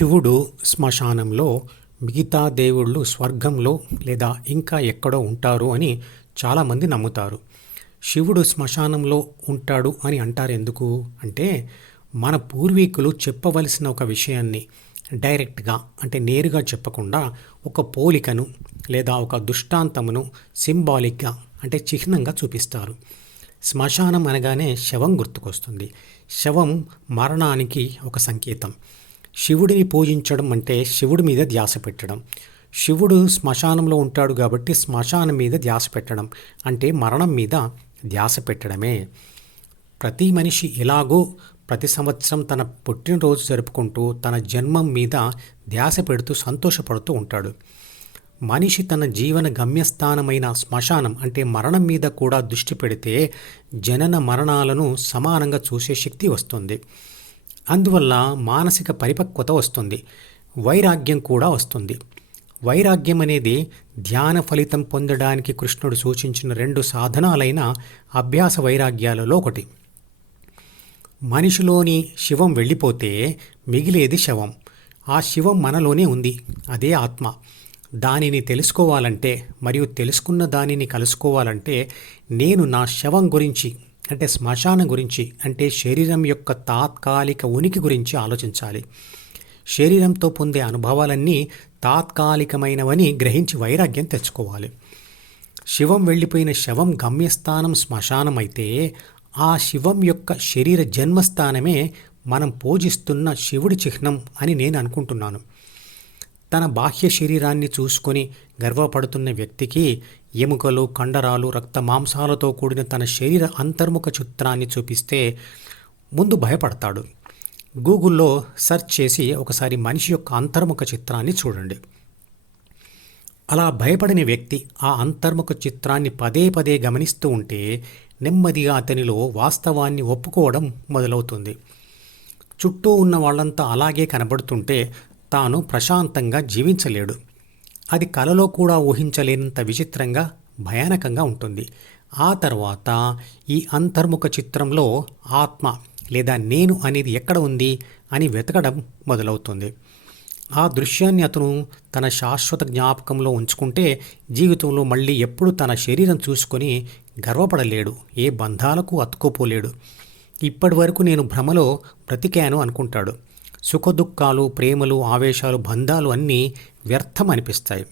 శివుడు శ్మశానంలో మిగతా దేవుళ్ళు స్వర్గంలో లేదా ఇంకా ఎక్కడో ఉంటారు అని చాలామంది నమ్ముతారు. శివుడు శ్మశానంలో ఉంటాడు అని అంటారు ఎందుకు? అంటే మన పూర్వీకులు చెప్పవలసిన ఒక విషయాన్ని డైరెక్ట్గా అంటే నేరుగా చెప్పకుండా ఒక పోలికను లేదా ఒక దుష్టాంతమును సింబాలిక్గా అంటే చిహ్నంగా చూపిస్తారు. శ్మశానం అనగానే శవం గుర్తుకొస్తుంది. శవం మరణానికి ఒక సంకేతం. శివుడిని పూజించడం అంటే శివుడి మీద ధ్యాస పెట్టడం. శివుడు శ్మశానంలో ఉంటాడు కాబట్టి శ్మశానం మీద ధ్యాస పెట్టడం అంటే మరణం మీద ధ్యాస పెట్టడమే. ప్రతి మనిషి ఎలాగో ప్రతి సంవత్సరం తన పుట్టినరోజు జరుపుకుంటూ తన జన్మం మీద ధ్యాస పెడుతూ సంతోషపడుతూ ఉంటాడు. మనిషి తన జీవన గమ్యస్థానమైన శ్మశానం అంటే మరణం మీద కూడా దృష్టి పెడితే జనన మరణాలను సమానంగా చూసే శక్తి వస్తుంది. అందువల్ల మానసిక పరిపక్వత వస్తుంది. వైరాగ్యం కూడా వస్తుంది. వైరాగ్యం అనేది ధ్యాన ఫలితం పొందడానికి కృష్ణుడు సూచించిన రెండు సాధనాలైన అభ్యాస వైరాగ్యాలలో ఒకటి. మనిషిలోని శివం వెళ్ళిపోతే మిగిలేది శవం. ఆ శివం మనలోనే ఉంది. అదే ఆత్మ. దానిని తెలుసుకోవాలంటే మరియు తెలుసుకున్న దానిని కలుసుకోవాలంటే నేను నా శవం గురించి అంటే శ్మశానం గురించి అంటే శరీరం యొక్క తాత్కాలిక ఉనికి గురించి ఆలోచించాలి. శరీరంతో పొందే అనుభవాలన్నీ తాత్కాలికమైనవని గ్రహించి వైరాగ్యం తెచ్చుకోవాలి. శివం వెళ్ళిపోయిన శవం గమ్యస్థానం శ్మశానం అయితే ఆ శివం యొక్క శరీర జన్మస్థానమే మనం పూజిస్తున్న శివుడి చిహ్నం అని నేను అనుకుంటున్నాను. తన బాహ్య శరీరాన్ని చూసుకొని గర్వపడుతున్న వ్యక్తికి ఎముకలు కండరాలు రక్త మాంసాలతో కూడిన తన శరీర అంతర్ముఖ చిత్రాన్ని చూపిస్తే ముందు భయపడతాడు. గూగుల్లో సెర్చ్ చేసి ఒకసారి మనిషి యొక్క అంతర్ముఖ చిత్రాన్ని చూడండి. అలా భయపడిన వ్యక్తి ఆ అంతర్ముఖ చిత్రాన్ని పదే పదే గమనిస్తూ ఉంటే నెమ్మదిగా అతనిలో వాస్తవాన్ని ఒప్పుకోవడం మొదలవుతుంది. చుట్టూ ఉన్న వాళ్ళంతా అలాగే కనబడుతుంటే తాను ప్రశాంతంగా జీవించలేడు. అది కలలో కూడా ఊహించలేనంత విచిత్రంగా భయానకంగా ఉంటుంది. ఆ తర్వాత ఈ అంతర్ముఖ చిత్రంలో ఆత్మ లేదా నేను అనేది ఎక్కడ ఉంది అని వెతకడం మొదలవుతుంది. ఆ దృశ్యాన్ని అతను తన శాశ్వత జ్ఞాపకంలో ఉంచుకుంటే జీవితంలో మళ్ళీ ఎప్పుడు తన శరీరం చూసుకొని గర్వపడలేడు ఏ బంధాలకు అతుక్కుపోలేడు. ఇప్పటి వరకు నేను భ్రమలో బ్రతికాను అనుకుంటాడు. సుఖదుఖాలు ప్రేమలు ఆవేశాలు బంధాలు అన్నీ వ్యర్థం అనిపిస్తాయి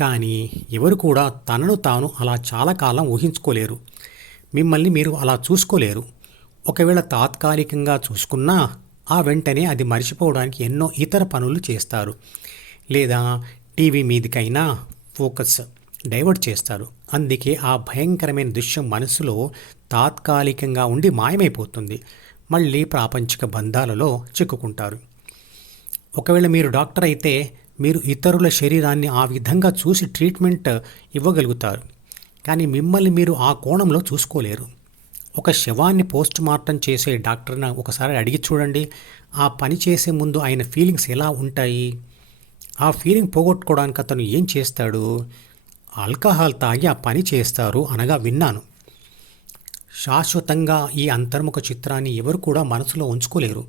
కానీ ఎవరు కూడా తనను తాను అలా చాలా కాలం ఊహించుకోలేరు. మిమ్మల్ని మీరు అలా చూసుకోలేరు. ఒకవేళ తాత్కాలికంగా చూసుకున్నా ఆ వెంటనే అది మర్చిపోవడానికి ఎన్నో ఇతర పనులు చేస్తారు. లేదా టీవీ మీదికైనా ఫోకస్ డైవర్ట్ చేస్తారు. అందుకే ఆ భయంకరమైన దృశ్యం మనసులో తాత్కాలికంగా ఉండి మాయమైపోతుంది. మళ్ళీ ప్రాపంచిక బంధాలలో చిక్కుకుంటారు. ఒకవేళ మీరు డాక్టర్ అయితే మీరు ఇతరుల శరీరాన్ని ఆ విధంగా చూసి ట్రీట్మెంట్ ఇవ్వగలుగుతారు. కానీ మిమ్మల్ని మీరు ఆ కోణంలో చూసుకోలేరు. ఒక శవాన్ని పోస్ట్ మార్టం చేసే డాక్టర్ని ఒకసారి అడిగి చూడండి. ఆ పని చేసే ముందు ఆయన ఫీలింగ్స్ ఎలా ఉంటాయి? ఆ ఫీలింగ్ పోగొట్టుకోవడానికి అతను ఏం చేస్తాడు? ఆల్కహాల్ తాగి ఆ పని చేస్తారు అనగా విన్నాను. శాశ్వతంగా ఈ అంతర్ముఖ చిత్రాన్ని ఎవరు కూడా మనసులో ఉంచుకోలేరు.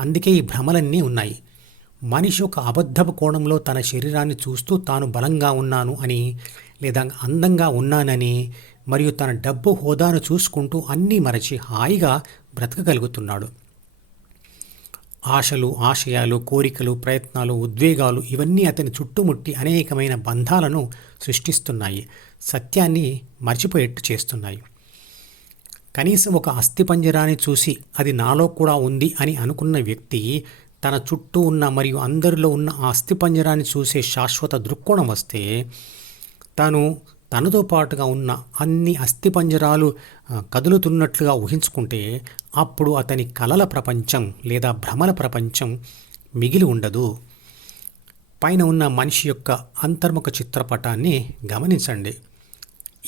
అందుకే ఈ భ్రమలన్నీ ఉన్నాయి. మనిషి ఒక అబద్ధపు కోణంలో తన శరీరాన్ని చూస్తూ తాను బలంగా ఉన్నాను అని లేదా అందంగా ఉన్నానని మరియు తన డబ్బు హోదాను చూసుకుంటూ అన్నీ మరచి హాయిగా బ్రతకగలుగుతున్నాడు. ఆశలు ఆశయాలు కోరికలు ప్రయత్నాలు ఉద్వేగాలు ఇవన్నీ అతని చుట్టుముట్టి అనేకమైన బంధాలను సృష్టిస్తున్నాయి. సత్యాన్ని మర్చిపోయేట్టు చేస్తున్నాయి. కనీసం ఒక అస్థిపంజరాన్ని చూసి అది నాలో కూడా ఉంది అని అనుకున్న వ్యక్తి తన చుట్టూ ఉన్న మరియు అందరిలో ఉన్న ఆ అస్థిపంజరాన్ని చూసే శాశ్వత దృక్కోణం వస్తే తను తనతో పాటుగా ఉన్న అన్ని అస్థిపంజరాలు కదులుతున్నట్లుగా ఊహించుకుంటే అప్పుడు అతని కలల ప్రపంచం లేదా భ్రమల ప్రపంచం మిగిలి ఉండదు. పైన ఉన్న మనిషి యొక్క అంతర్ముఖ చిత్రపటాన్ని గమనించండి.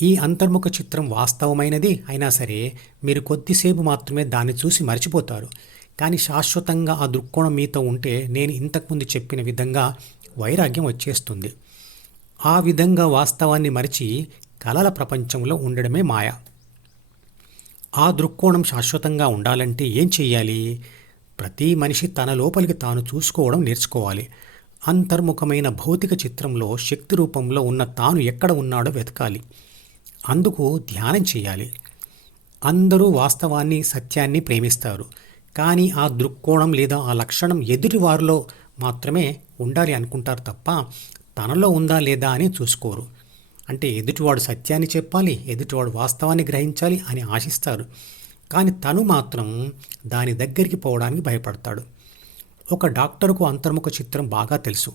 ఈ అంతర్ముఖ చిత్రం వాస్తవమైనది అయినా సరే మీరు కొద్దిసేపు మాత్రమే దాన్ని చూసి మర్చిపోతారు. కానీ శాశ్వతంగా ఆ దృక్కోణం మీతో ఉంటే నేను ఇంతకుముందు చెప్పిన విధంగా వైరాగ్యం వచ్చేస్తుంది. ఆ విధంగా వాస్తవాన్ని మరిచి కలల ప్రపంచంలో ఉండడమే మాయ. ఆ దృక్కోణం శాశ్వతంగా ఉండాలంటే ఏం చెయ్యాలి? ప్రతి మనిషి తన లోపలికి తాను చూసుకోవడం నేర్చుకోవాలి. అంతర్ముఖమైన భౌతిక చిత్రంలో శక్తి రూపంలో ఉన్న తాను ఎక్కడ ఉన్నాడో వెతకాలి. అందుకు ధ్యానం చేయాలి. అందరూ వాస్తవాన్ని సత్యాన్ని ప్రేమిస్తారు. కానీ ఆ దృక్కోణం లేదా ఆ లక్షణం ఎదుటివారిలో మాత్రమే ఉండాలి అనుకుంటారు తప్ప తనలో ఉందా లేదా అని చూసుకోరు. అంటే ఎదుటివాడు సత్యాన్ని చెప్పాలి ఎదుటివాడు వాస్తవాన్ని గ్రహించాలి అని ఆశిస్తారు. కానీ తను మాత్రం దాని దగ్గరికి పోవడానికి భయపడతాడు. ఒక డాక్టర్కు అంతర్ముఖ చిత్రం బాగా తెలుసు.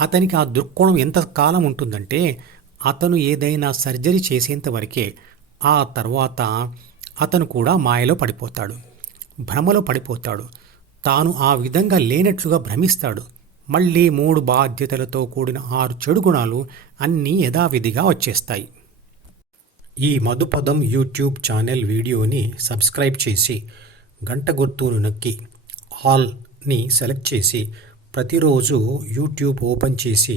అతనికి ఆ దృక్కోణం ఎంత కాలం ఉంటుందంటే అతను ఏదైనా సర్జరీ చేసేంతవరకే ఆ తర్వాత అతను కూడా మాయలో పడిపోతాడు భ్రమలో పడిపోతాడు. తాను ఆ విధంగా లేనట్లుగా భ్రమిస్తాడు. మళ్ళీ మూడు బాధ్యతలతో కూడిన ఆరు చెడు గుణాలు అన్నీ యథావిధిగా వచ్చేస్తాయి. ఈ మధుపదం యూట్యూబ్ ఛానల్ వీడియోని సబ్స్క్రైబ్ చేసి గంట గుర్తును నొక్కి ఆల్ని సెలెక్ట్ చేసి ప్రతిరోజు యూట్యూబ్ ఓపెన్ చేసి